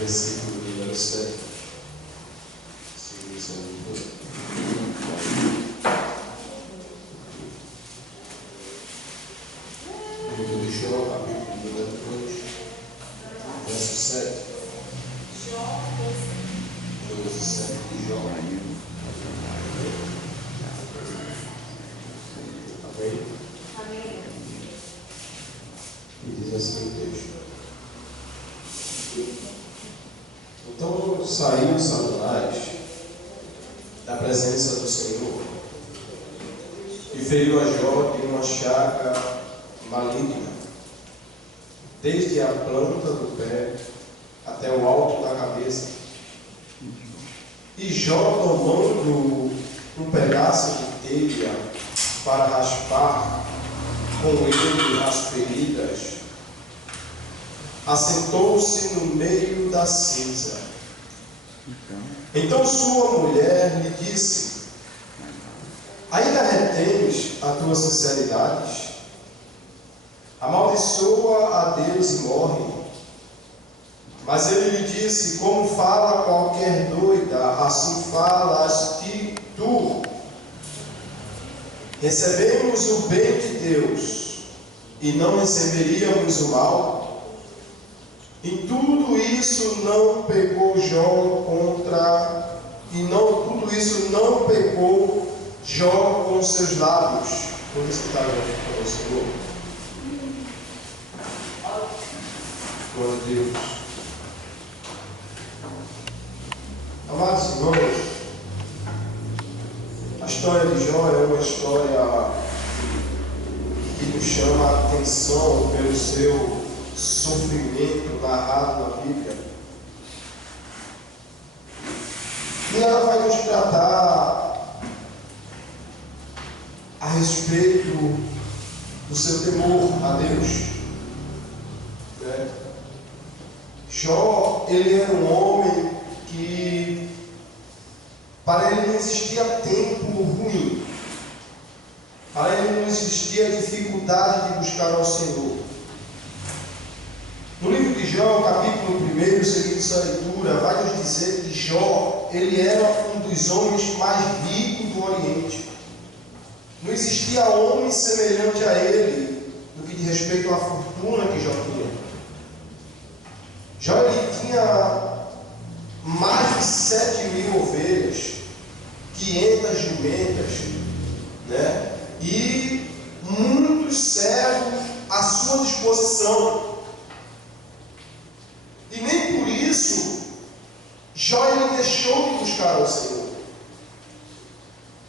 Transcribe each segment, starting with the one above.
versículo número 7. Livro de Jó, capítulo número 2, verso 7. Jó 12, 7 de Jó. Amém? Amém. E diz assim o texto. Então saiu Satanás da presença do Senhor e feriu a Jó de uma chaga maligna, desde a planta do pé até o alto da cabeça. E Jó, tomando um pedaço de telha para raspar com ele as feridas, assentou-se no meio da cinza. Então sua mulher lhe disse: ainda retens a tua sinceridade? Amaldiçoa a Deus e morre. Mas ele lhe disse: como fala qualquer doida, assim falas tu. Recebemos o bem de Deus e não receberíamos o mal? Em tudo isso não pecou Jó tudo isso não pecou Jó com seus lábios. Vamos escutar com o Senhor. Glória a Deus. Amados irmãos, a história de Jó é uma história que nos chama a atenção pelo seu sofrimento narrado na Bíblia. E ela vai nos tratar a respeito do seu temor a Deus. Jó, ele era um homem que para ele não existia tempo ruim, para ele não existia dificuldade de buscar ao Senhor. No livro de Jó, capítulo 1, seguindo essa leitura, vai nos dizer que Jó, ele era um dos homens mais ricos do Oriente. Não existia homem semelhante a ele no que diz respeito à fortuna que Jó tinha. Jó, ele tinha mais de 7.000 ovelhas, 500 jumentas, e muitos servos à sua disposição. E nem por isso Jó ele deixou de buscar ao Senhor.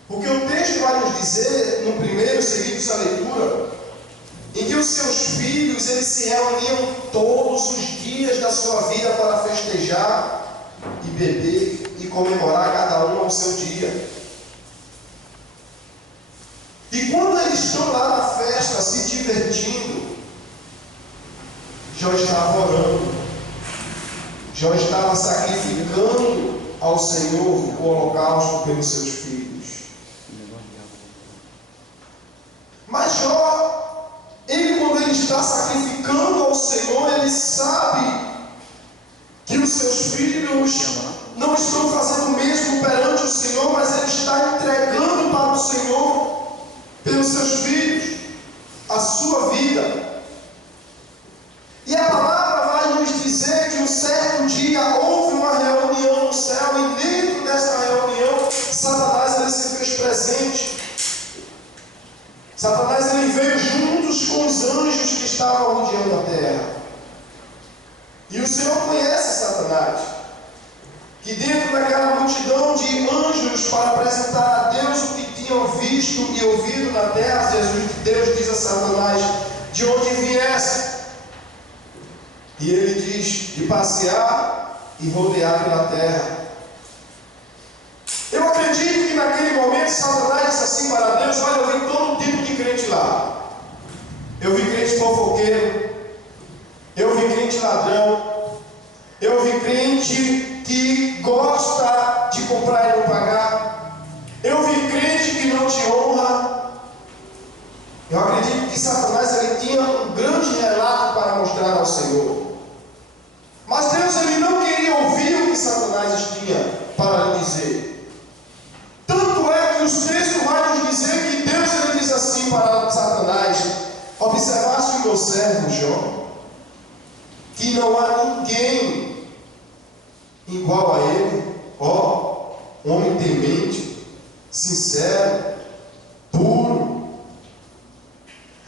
Porque o texto vai nos dizer, no primeiro, seguindo essa leitura, em que os seus filhos eles se reuniam todos os dias da sua vida para festejar e beber e comemorar cada um ao seu dia. E quando eles estão lá na festa se divertindo, Jó estava orando. Jó estava sacrificando ao Senhor o holocausto pelos seus filhos. Mas Jó, quando ele está sacrificando ao Senhor, ele sabe que os seus filhos não estão fazendo o mesmo perante o Senhor, mas ele está entregando para o Senhor, pelos seus filhos, a sua vida. E a palavra vai nos dizer que um certo dia houve uma reunião no céu, e dentro dessa reunião Satanás ele se fez presente. Satanás ele veio juntos com os anjos que estavam rodeando a terra. E o Senhor conhece Satanás, que dentro daquela multidão de anjos para apresentar a Deus o que tinham visto e ouvido na terra, Deus diz a Satanás: de onde viesse? E ele diz: de passear e rodear pela terra. Eu acredito que naquele momento Satanás disse assim para Deus: olha, eu vi todo tipo de crente lá. Eu vi crente fofoqueiro, eu vi crente ladrão, eu vi crente que gosta de comprar e não pagar, eu vi crente que não te honra. Eu acredito que Satanás ele tinha um grande relato para mostrar ao Senhor. Mas Deus ele não queria que não há ninguém igual a ele, ó, homem temente, sincero, puro.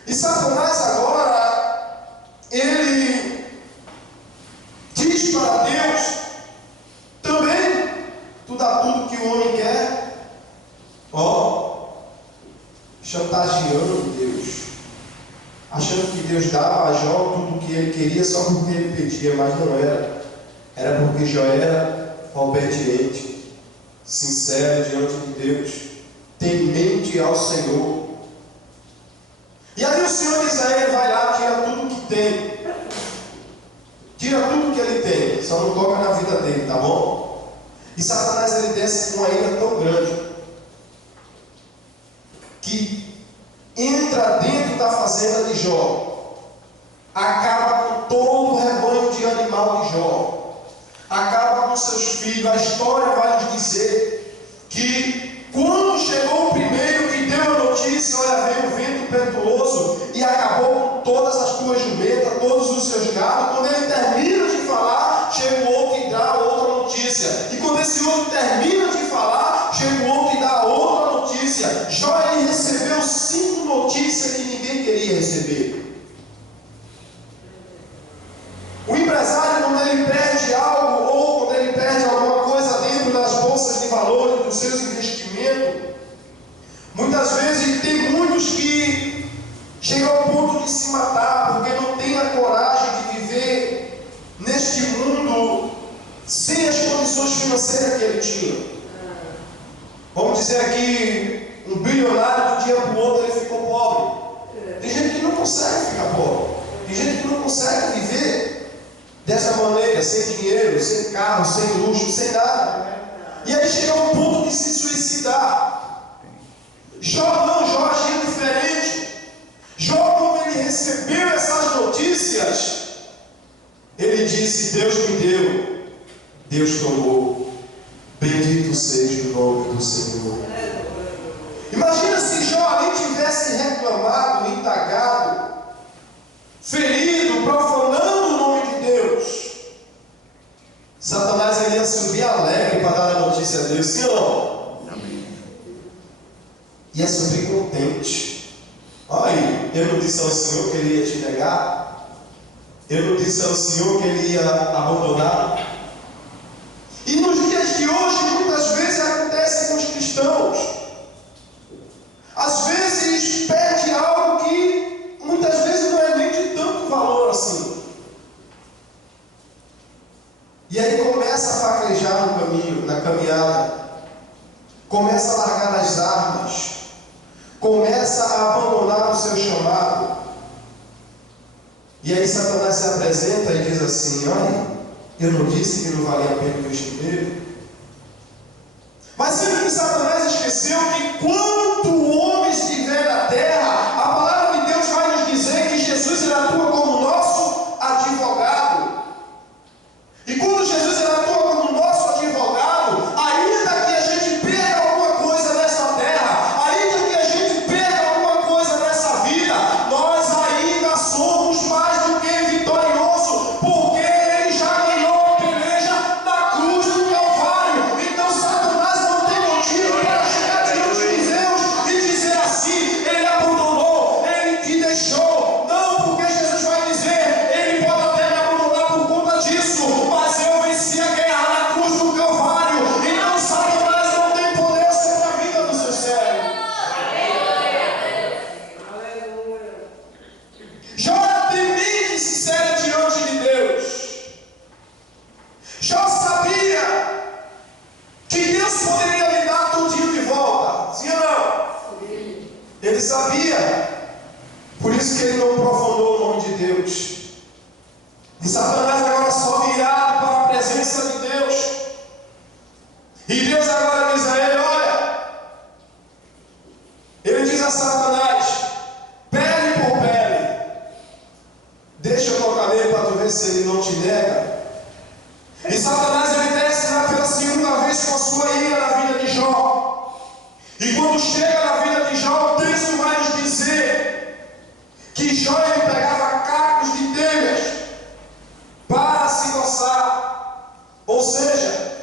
E Satanás agora, ele diz para Deus, também, tu dá tudo que o homem quer, ó, chantageando Deus, achando que Deus dava a Jó tudo o que ele queria só porque ele pedia, mas não era. Era porque Jó era obediente, sincero diante de Deus, temente ao Senhor. E aí o Senhor diz a ele, vai lá, tira tudo que tem. Tira tudo que ele tem, só não toca na vida dele, tá bom? E Satanás, ele desce com uma ira tão grande que entra dentro da fazenda de Jó, acaba com todo o rebanho de animal de Jó, acaba com seus filhos. A história vai nos dizer que quando chegou o primeiro que deu a notícia, olha, veio um vento impetuoso e acabou com todas as tuas jumentas, todos os seus gados. Quando ele termina de falar, chega o outro e dá outra notícia. E quando esse outro termina de falar, chega o outro e dá outra notícia. Jó, ele recebeu 5 notícias que ninguém queria receber. O empresário, quando ele perde algo, ou quando ele perde alguma coisa dentro das bolsas de valores, dos seus investimentos, muitas vezes tem muitos que chegam ao ponto de se matar, porque não tem a coragem de viver neste mundo sem as condições financeiras que ele tinha. Vamos dizer aqui, um bilionário, de um dia para o outro ele ficou pobre. Tem gente que não consegue ficar pobre. Tem gente que não consegue viver dessa maneira, sem dinheiro, sem carro, sem luxo, sem nada. E aí chega ao ponto de se suicidar. Jó não, Jó agiu diferente. Jó, quando ele recebeu essas notícias, ele disse, Deus me deu, Deus tomou, bendito seja o nome do Senhor. Imagina se Jó ali tivesse reclamado, indagado, ferido, profanando o nome de Deus. Satanás iria subir alegre para dar a notícia a Deus, sim ou não? Amém. Ia subir contente. Olha aí, eu não disse ao Senhor que ele ia te negar? Eu não disse ao Senhor que ele ia abandonar? E nos dias de hoje, muitas vezes acontece com os cristãos. Às vezes perde algo que muitas vezes não é nem de tanto valor assim. E aí começa a fraquejar no caminho, na caminhada. Começa a largar as armas. Começa a abandonar o seu chamado. E aí Satanás se apresenta e diz assim, olha, eu não disse que não valia a pena investir nele. Mas sempre que Satanás esqueceu que quanto o homem estiver na terra, a palavra de Deus vai nos dizer que Jesus ele atua como nosso advogado. E quando Jesus ele atua como nosso advogado, ainda que a gente perca alguma coisa nessa terra, ainda que a gente perca alguma coisa nessa vida, nós ainda somos mais do que vitoriosos, porque ele já ganhou a peleja na cruz do Calvário. Então Satanás não tem motivo para chegar diante de Deus e dizer assim, ele abandonou, ele te deixou. Não, porque Jesus vai dizer, ele pode até me abandonar por conta disso, mas eu venci a guerra na cruz do Calvário. Então Satanás não tem poder sobre a vida do seu servo. Jó era temente e sincero diante de Deus. Jó sabia que Deus poderia lhe dar tudinho de volta. Sim ou não? Ele sabia. Por isso que ele não profanou o nome de Deus. E Satanás agora sobe irado para a presença de Deus. E Deus agora diz a ele, olha, ele diz a Satanás, pele por pele, deixa eu tocar nele para tu ver se ele não te nega. E Satanás ele desce lá pela segunda vez com a sua ira na vida de Jó. E quando chega na vida de Jó, o texto vai nos dizer que Jó ele pegava cacos de telhas para seja,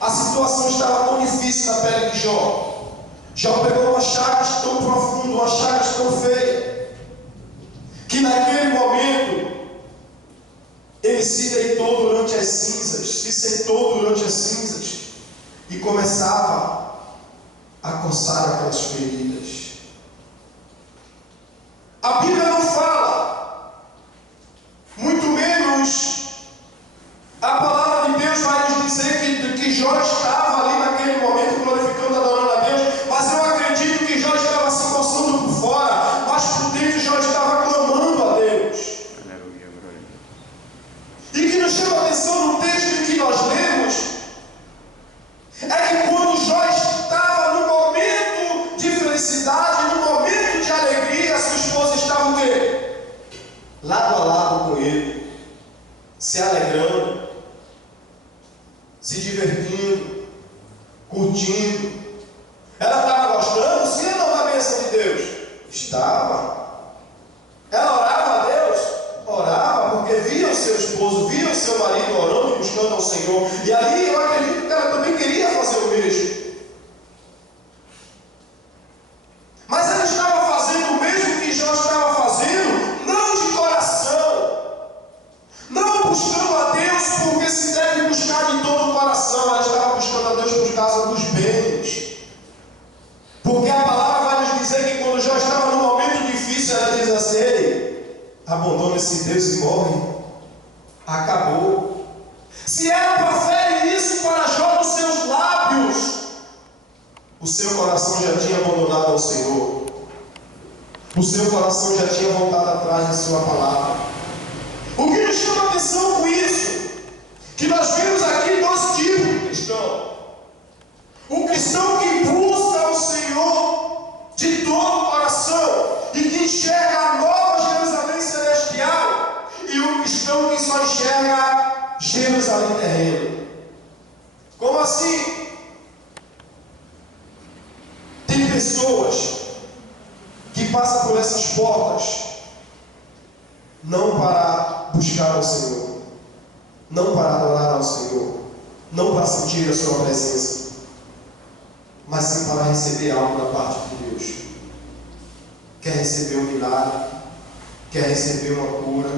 a situação estava tão difícil na pele de Jó. Jó pegou uma chagas tão profunda, uma chagas tão feia, que naquele momento ele se deitou durante as cinzas, se sentou durante as cinzas e começava a coçar aquelas feridas. A Bíblia não fala, muito menos a palavra de Deus vai nos dizer que Jó estava ali naquele momento glorificando, adorando a Deus, mas eu acredito que Jó estava se coçando por fora, mas por dentro Jó estava clamando a Deus. E que nos chama a atenção no texto em que nós lemos, é que quando Jó estava no momento de felicidade, no momento de alegria, sua esposa estava o quê? Lado a lado com ele, se alegrando, se divertindo, curtindo. Ela estava gostando, sim ou não, da bênção de Deus? Estava. Ela orava a Deus? Orava, porque via o seu esposo, via o seu marido orando e buscando ao Senhor. E ali eu acredito que ela também queria fazer o mesmo. Mas ela estava fazendo o mesmo que Jó estava fazendo, não de coração, não buscando a Deus porque se deve buscar de todo o coração. Ela estava buscando a Deus por causa dos bens. Porque a palavra vai nos dizer que quando Jó estava num momento difícil, ela diz assim: ei, abandona esse Deus e morre. Acabou. Se ela profere isso para Jó nos seus lábios, o seu coração já tinha abandonado ao Senhor. O seu coração já tinha voltado atrás de sua palavra. O que nos chama a atenção com isso? Que nós vemos aqui dois tipos de cristão. O cristão que busca o Senhor de todo o coração e que enxerga a nova Jerusalém celestial, e o cristão que só enxerga Jerusalém terreno. Como assim? Tem pessoas que passam por essas portas não para buscar ao Senhor, não para adorar ao Senhor, não para sentir a sua presença, mas sim para receber algo da parte de Deus. Quer receber um milagre, quer receber uma cura,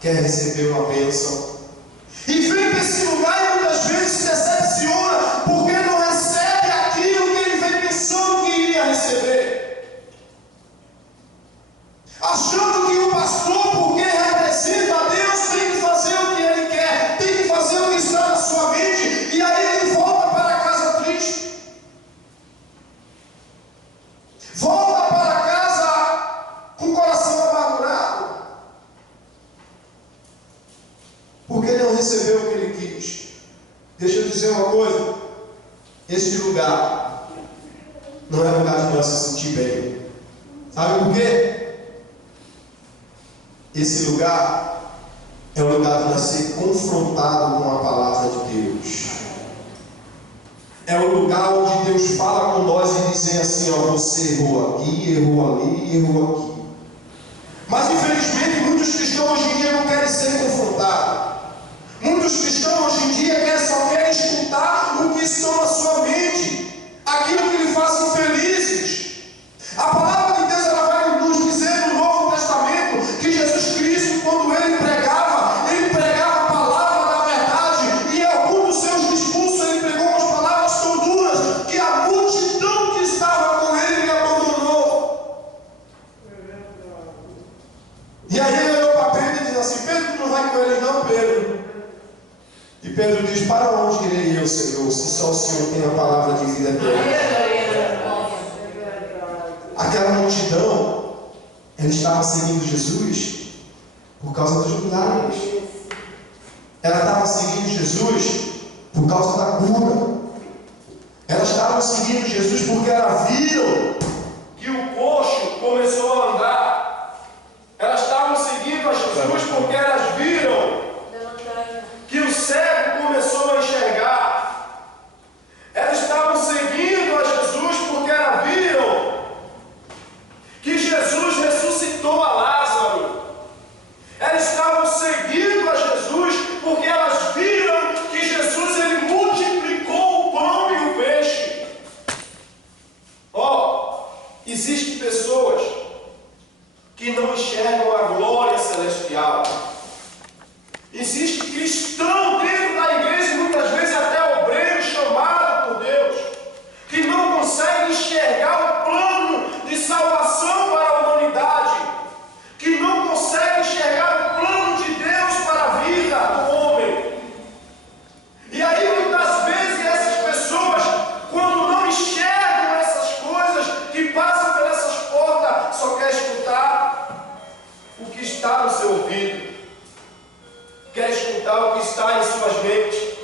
quer receber uma bênção, e vem para esse lugar e muitas vezes se decepciona porque não recebe aquilo que ele vem pensando que iria receber, achando que o pastor, porque representa a Deus, tem que fazer o que ele quer, tem que fazer o que está na sua mente, e aí ele volta para casa triste, volta para casa com o coração amargurado, porque ele não recebeu o que ele quis. Deixa eu dizer uma coisa: este lugar não é lugar de nós se sentir bem. Sabe por quê? Esse lugar é o lugar de nós ser confrontado com a palavra de Deus. É o lugar onde Deus fala com nós e diz assim: ó, você errou aqui, errou ali, errou aqui. Mas infelizmente muitos cristãos hoje em dia não querem ser confrontados. Muitos cristãos hoje em dia só querem escutar o que está na sua mente, aquilo que lhe faz infelizes. A palavra de Deus, ela vai nos dizer no Novo Testamento que Jesus Cristo, quando ele pregava a palavra da verdade, e em algum dos seus discursos ele pregou umas palavras tão duras que a multidão que estava com ele abandonou. E aí ele olhou para Pedro e disse assim: Pedro, tu não vai com ele não, Pedro? E Pedro diz: para onde irei eu, Senhor, se só o Senhor tem a palavra de vida eterna? Aquela multidão, ela estava seguindo Jesus por causa dos milagres. Ela estava seguindo Jesus por causa da cura. Elas estavam seguindo Jesus porque elas viram que o coxo começou a andar. Elas estavam seguindo a Jesus porque elas viram que o cego começou a enxergar. Elas estavam seguindo a Jesus porque elas viram que Jesus ressuscitou a Lázaro. Elas estavam seguindo a Jesus porque elas viram que Jesus Existe cristão dentro da igreja, muitas vezes até obreiro chamado por Deus, que não consegue enxergar o plano de salvação para a humanidade, que não consegue enxergar o plano de Deus para a vida do homem. E aí muitas vezes essas pessoas, quando não enxergam essas coisas que passam por essas portas, só quer escutar o que está no seu ouvido, quer escutar o que está em suas mentes.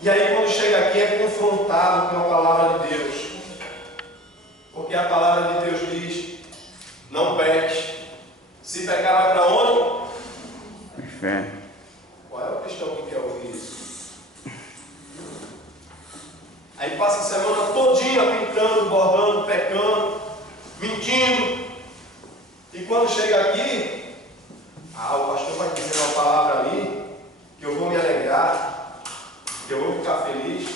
E aí quando chega aqui é confrontado com a palavra de Deus, porque a palavra de Deus diz: não peques. Se pecar, vai para onde? Inferno. Qual é o cristão que quer ouvir isso? Aí passa a semana todinha pintando, bordando, pecando, mentindo. E quando chega aqui, o pastor vai dizer uma palavra ali, que eu vou me alegrar, que eu vou ficar feliz.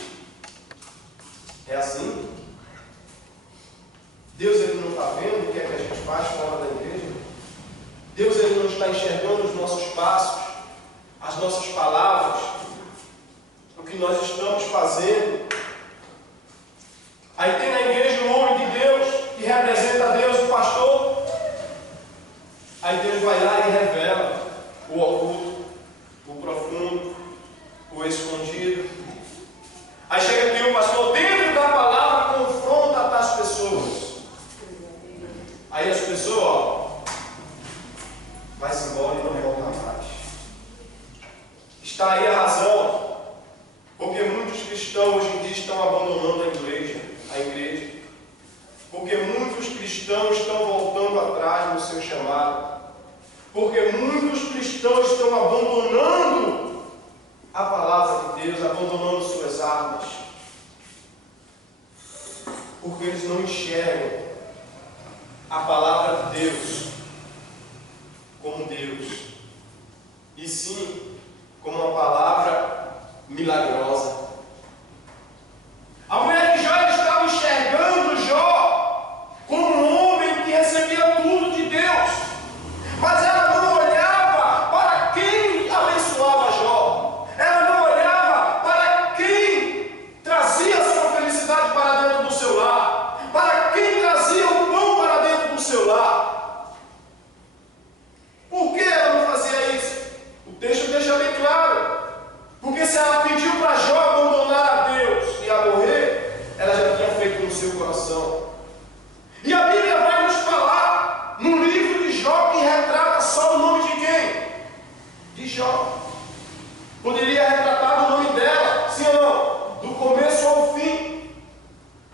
É assim? Deus, ele não está vendo o que é que a gente faz fora da igreja? Deus, ele não está enxergando os nossos passos, as nossas palavras, o que nós estamos fazendo. Aí tem na igreja um homem de Deus, que representa Deus, o pastor. Aí Deus vai lá e revela o oculto, o profundo, o escondido. Aí chega aqui o pastor, dentro da palavra, confronta as pessoas. Aí as pessoas, vai-se embora e não volta mais. Está aí a razão, porque muitos cristãos hoje em dia estão abandonando a igreja. Porque muitos cristãos estão voltando atrás no seu chamado. Porque muitos cristãos estão abandonando a palavra de Deus, abandonando suas armas. Porque eles não enxergam a palavra de Deus como Deus, e sim como uma palavra milagrosa. A mulher de Jó estava enxergando Jó como um homem que recebia tudo de Deus, mas ela não olhava para quem abençoava Jó, ela não olhava para quem trazia a sua felicidade para dentro do seu lar, para quem trazia o pão para dentro do seu lar. Por que ela não fazia isso? O texto deixa bem claro. Porque se ela pediu para Jó abandonar a Deus e a morrer, ela já tinha feito no seu coração. E a Bíblia vai nos falar no livro de Jó, que retrata só o nome de quem? De Jó. Poderia retratar o nome dela, sim ou não? Do começo ao fim.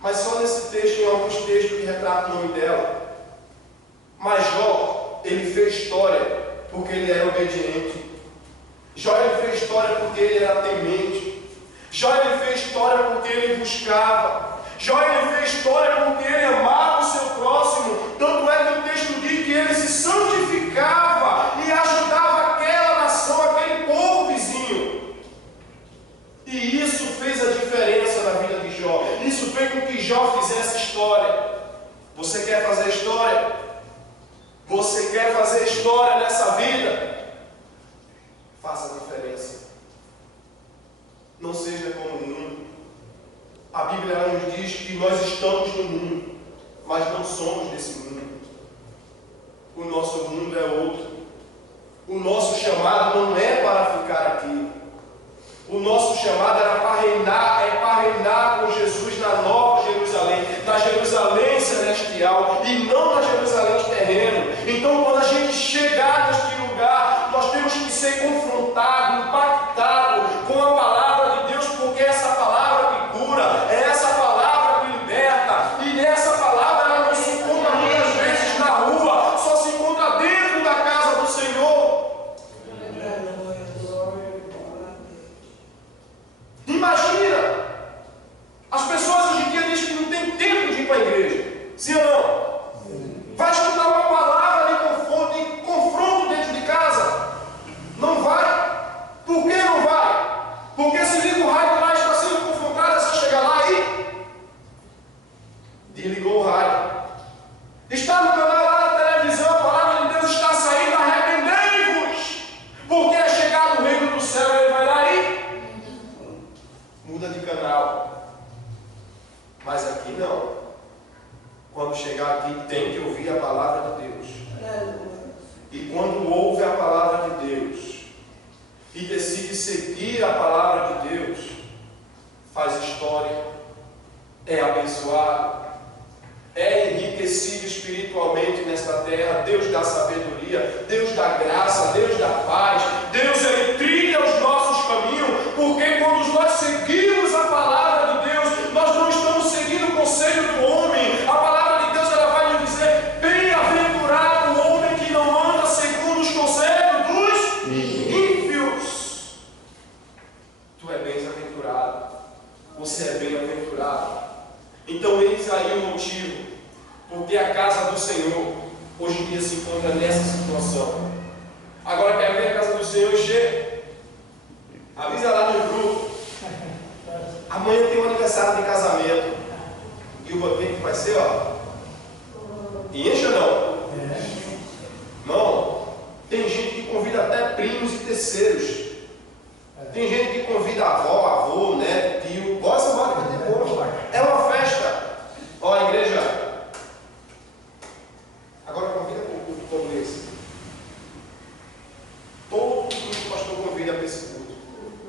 Mas só nesse texto, em alguns textos que retratam o nome dela. Mas Jó, ele fez história porque ele era obediente. Jó, ele fez história porque ele era temente. Jó, ele fez história porque ele buscava. Jó, ele fez história porque ele amava o seu próximo. Tanto é que o texto diz que ele se santificava e ajudava aquela nação, aquele povo vizinho. E isso fez a diferença na vida de Jó. Isso fez com que Jó fizesse história. Você quer fazer história? Você quer fazer história nessa vida? Faça a diferença. Não seja como o mundo. A Bíblia nos diz que nós estamos no mundo, mas não somos desse mundo. O nosso mundo é outro. O nosso chamado não é para ficar aqui. O nosso chamado era para reinar com Jesus na Nova Jerusalém, na Jerusalém celestial e não na Jerusalém terreno. Então, quando a gente chegar neste lugar, nós temos que ser confrontados, impactados com a palavra de Deus, porque é essa palavra que cura, é essa palavra que liberta, e nessa palavra ela não se encontra muitas vezes na rua, só se encontra dentro da casa do Senhor. céu, ele vai lá e muda de canal. Mas aqui não. Quando chegar aqui, tem que ouvir a palavra de Deus. E quando ouve a palavra de Deus e decide seguir a palavra de Deus, faz história, é abençoado, é enriquecido espiritualmente nesta terra. Deus dá sabedoria, Deus dá graça, Deus dá paz, Deus ele trilha os nossos caminhos, porque quando nós seguimos a palavra de Deus, nós não estamos seguindo o conselho do homem. A palavra de Deus ela vai nos dizer: bem-aventurado o homem que não anda segundo os conselhos dos ímpios. Tu é bem-aventurado, você é bem-aventurado. Então eis aí o motivo porque a casa do Senhor hoje em dia se encontra nessa situação. Agora quer ver a casa do Senhor cheia? Avisa lá no grupo. Amanhã tem um aniversário de casamento. E o banquete vai ser, ó. E enche ou não? Não. Tem gente que convida até primos e terceiros. Tem gente que convida avó, avô, neto, tio. Gosta, vai ter depois. É uma festa. Ó, a igreja. Agora convida para o culto como esse. Todo culto o pastor convida para esse culto.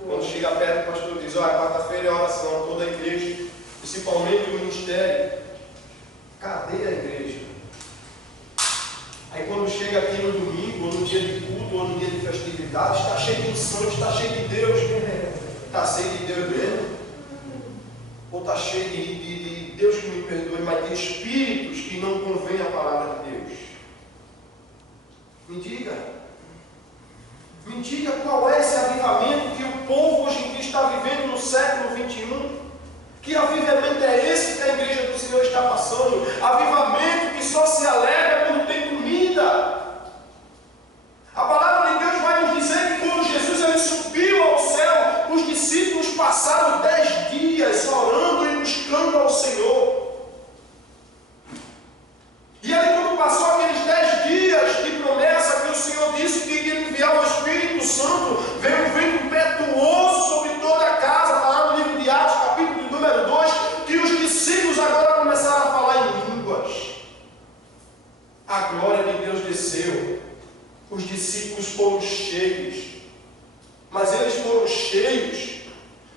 Quando chega perto, o pastor diz: olha, quarta-feira é oração, toda a igreja, principalmente o ministério. Cadê a igreja? Aí quando chega aqui no domingo, ou no dia de culto, ou no dia de festividade, está cheio de unção, está cheio de Deus. Está cheio de Deus mesmo? Ou está cheio de Deus que me perdoe, mas de espíritos que não convém a palavra de Deus? Me diga. Me diga qual é esse avivamento que o povo hoje em dia está vivendo no século 21. Que avivamento é esse que a igreja do Senhor está passando? Avivamento que só se alegra quando tem comida. A palavra de Deus vai nos dizer que quando Jesus ele subiu ao céu, os discípulos passaram 10 dias orando e buscando ao Senhor. E aí quando passou aqueles 10 dias de promessa que o Senhor disse que iria enviar o Espírito Santo, veio um vento impetuoso sobre toda a casa. Está lá no livro de Atos, capítulo número 2, que os discípulos agora começaram a falar em línguas. A glória de Deus desceu. Os discípulos foram cheios. Mas eles foram cheios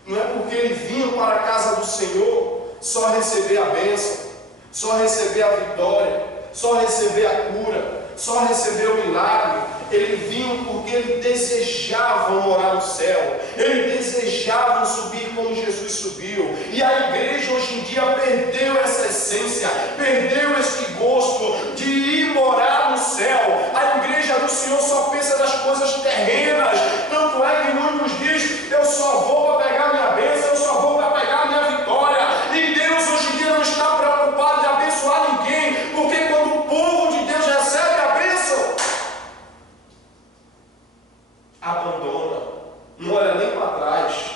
não é porque eles vinham para a casa do Senhor só receber a bênção, só receber a vitória, só receber a cura, só receber o milagre. Eles vinham porque eles desejavam morar no céu, eles desejavam subir como Jesus subiu. E a igreja hoje em dia perdeu essa essência, perdeu esse gosto de ir morar no céu. A igreja do Senhor só pensa nas coisas terrenas. Tanto é que muitos diz: eu só vou para pegar minha bênção, eu só vou para pegar minha vitória. E Deus hoje em dia não está preocupado em abençoar ninguém, porque quando o povo de Deus recebe a bênção, abandona, não olha nem para trás.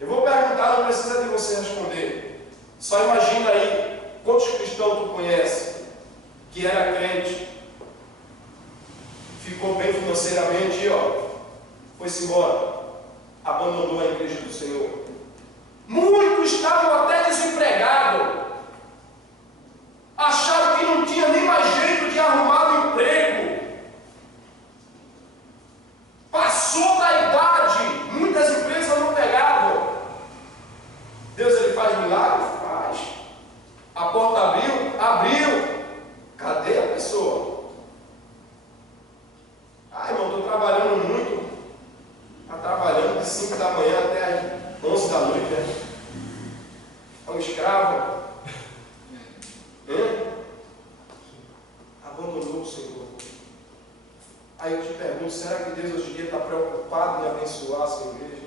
Eu vou perguntar, não precisa de você responder. Só imagina aí quantos cristãos tu conhece que era crente, ficou bem financeiramente e foi-se embora, abandonou a igreja do Senhor. Muitos estavam até desempregados, acharam que não tinha nem mais jeito de arrumar um emprego. Passou da idade, muitas empresas não pegavam. Deus ele faz milagre? Faz. A porta abriu? Abriu. Cadê a pessoa? Ah, irmão, estou trabalhando muito. Está trabalhando de 5 da manhã até as 11 da noite, né? É um escravo. Abandonou o Senhor. Aí eu te pergunto, será que Deus hoje em dia está preocupado em abençoar a sua igreja?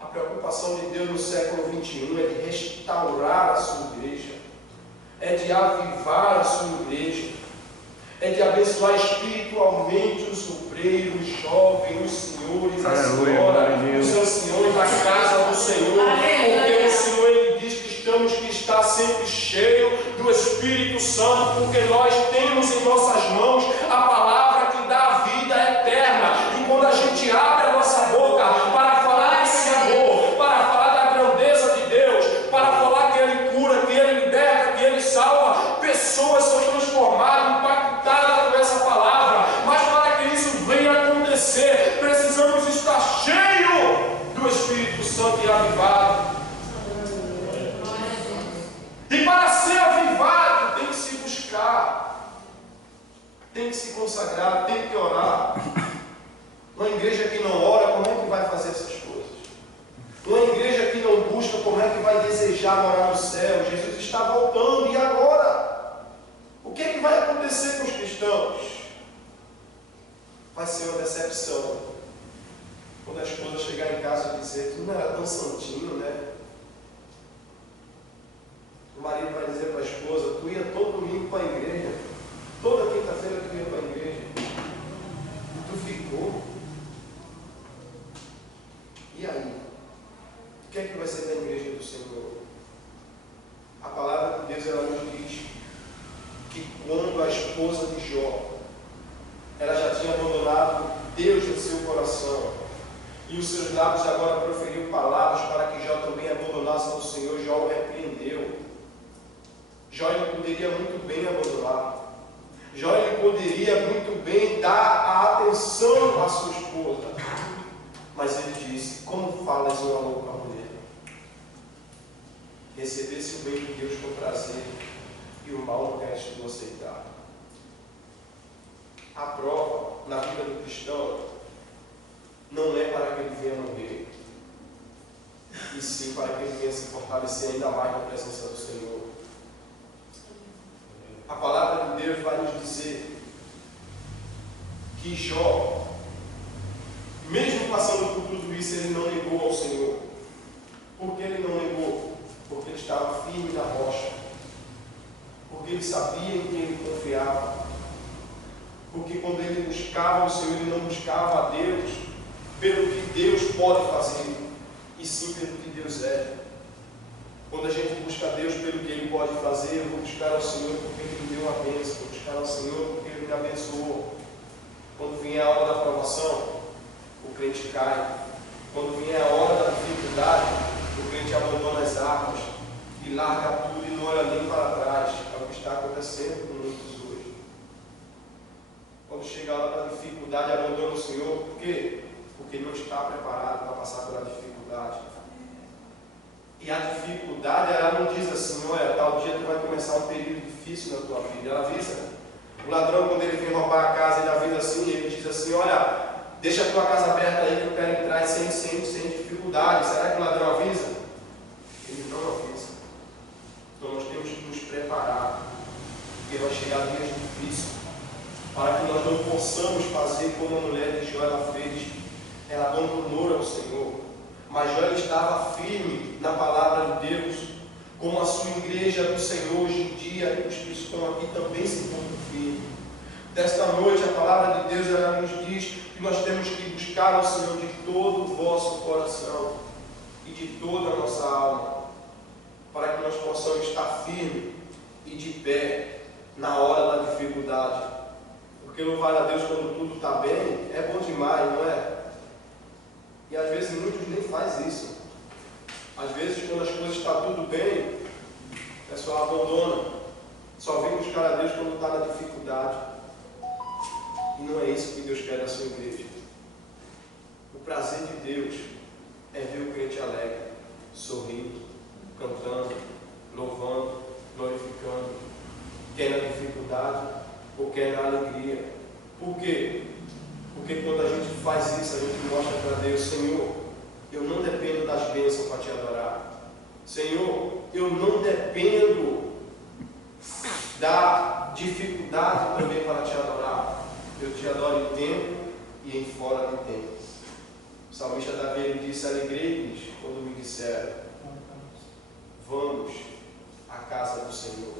A preocupação de Deus no século 21 é de restaurar a sua igreja, é de avivar a sua igreja, é de abençoar espiritualmente os obreiros, os jovens, os senhores, a senhora, os anciões da casa do Senhor, porque o Senhor ele diz que está sempre cheio do Espírito Santo, porque nós temos em nossas mãos a palavra que dá a vida eterna. E quando acontecer, precisamos estar cheios do Espírito Santo e avivado. E para ser avivado, tem que se buscar, tem que se consagrar, tem que orar. Uma igreja que não ora, como é que vai fazer essas coisas? Uma igreja que não busca, como é que vai desejar morar no céu? Jesus está voltando, e agora? O que é que vai acontecer com os cristãos? Vai ser uma decepção. Quando a esposa chegar em casa e dizer: tu não era tão santinho, né? O marido vai dizer para a esposa: tu ia todo domingo para a igreja, toda quinta-feira tu ia para a igreja, e tu ficou. E aí? O que é que vai ser da igreja do Senhor? A palavra de Deus, ela nos diz que quando a esposa de Jó, ela já tinha abandonado Deus no seu coração, e os seus lábios agora proferiu palavras para que Jó também abandonasse ao Senhor, Jó o repreendeu. Jó ele poderia muito bem abandonar. Jó ele poderia muito bem dar a atenção à sua esposa. Mas ele disse: como falas uma louca mulher? Recebesse o bem de Deus com prazer, e o mal não queres tu aceitar. A prova na vida do cristão não é para que ele venha morrer, e sim para que ele venha se fortalecer ainda mais na presença do Senhor. A palavra de Deus vai nos dizer que Jó, mesmo passando por tudo isso, ele não negou ao Senhor. Por que ele não negou? Porque ele estava firme na rocha. Porque ele sabia em quem ele confiava. Porque quando ele buscava o Senhor, ele não buscava a Deus pelo que Deus pode fazer, e sim pelo que Deus é. Quando a gente busca Deus pelo que Ele pode fazer, eu vou buscar ao Senhor porque Ele me deu uma bênção, vou buscar ao Senhor porque Ele me abençoou. Quando vier a hora da provação, o crente cai. Quando vier a hora da dificuldade, o crente abandona as armas e larga tudo e não olha nem para trás. É o que está acontecendo com muitos hoje. Quando chega a hora da dificuldade, abandona o Senhor. Por quê? Porque não está preparado para passar pela dificuldade. E a dificuldade, ela não diz assim: olha, tal dia tu vai começar um período difícil na tua vida. Ela avisa. O ladrão, quando ele vem roubar a casa, ele avisa assim, ele diz assim: olha, deixa a tua casa aberta aí que eu quero entrar sem dificuldade. Será que o ladrão avisa? Ele não avisa. Então nós temos que nos preparar, porque vai chegar dias difíceis, para que nós não possamos fazer como a mulher de Jó ela fez. Ela abandonou ao Senhor. Mas Jó estava firme na palavra de Deus, como a sua igreja do Senhor hoje em dia, e os que estão aqui também se encontram firmes. Desta noite a palavra de Deus ela nos diz que nós temos que buscar ao Senhor de todo o vosso coração e de toda a nossa alma, para que nós possamos estar firmes e de pé na hora da dificuldade. Porque louvar a Deus quando tudo está bem é bom demais, não é? E às vezes muitos nem fazem isso. Às vezes, quando as coisas estão tudo bem, o pessoal abandona. Só vem buscar a Deus quando está na dificuldade. E não é isso que Deus quer da sua igreja. O prazer de Deus é ver o crente alegre, sorrindo, cantando, louvando, glorificando. Quer na dificuldade ou quer na alegria. Por quê? Porque quando a gente faz isso, a gente mostra para Deus: Senhor, eu não dependo das bênçãos para te adorar. Senhor, eu não dependo da dificuldade também para te adorar. Eu te adoro em tempo e em fora de tempo. O salmista Davi ele disse: alegrei-vos quando me disseram: vamos à casa do Senhor.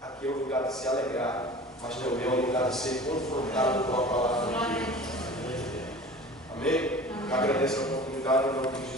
Aqui é o lugar de se alegrar, mas também é um lugar de ser confrontado com a palavra de Deus. Amém? Agradeço a oportunidade em nome de Jesus.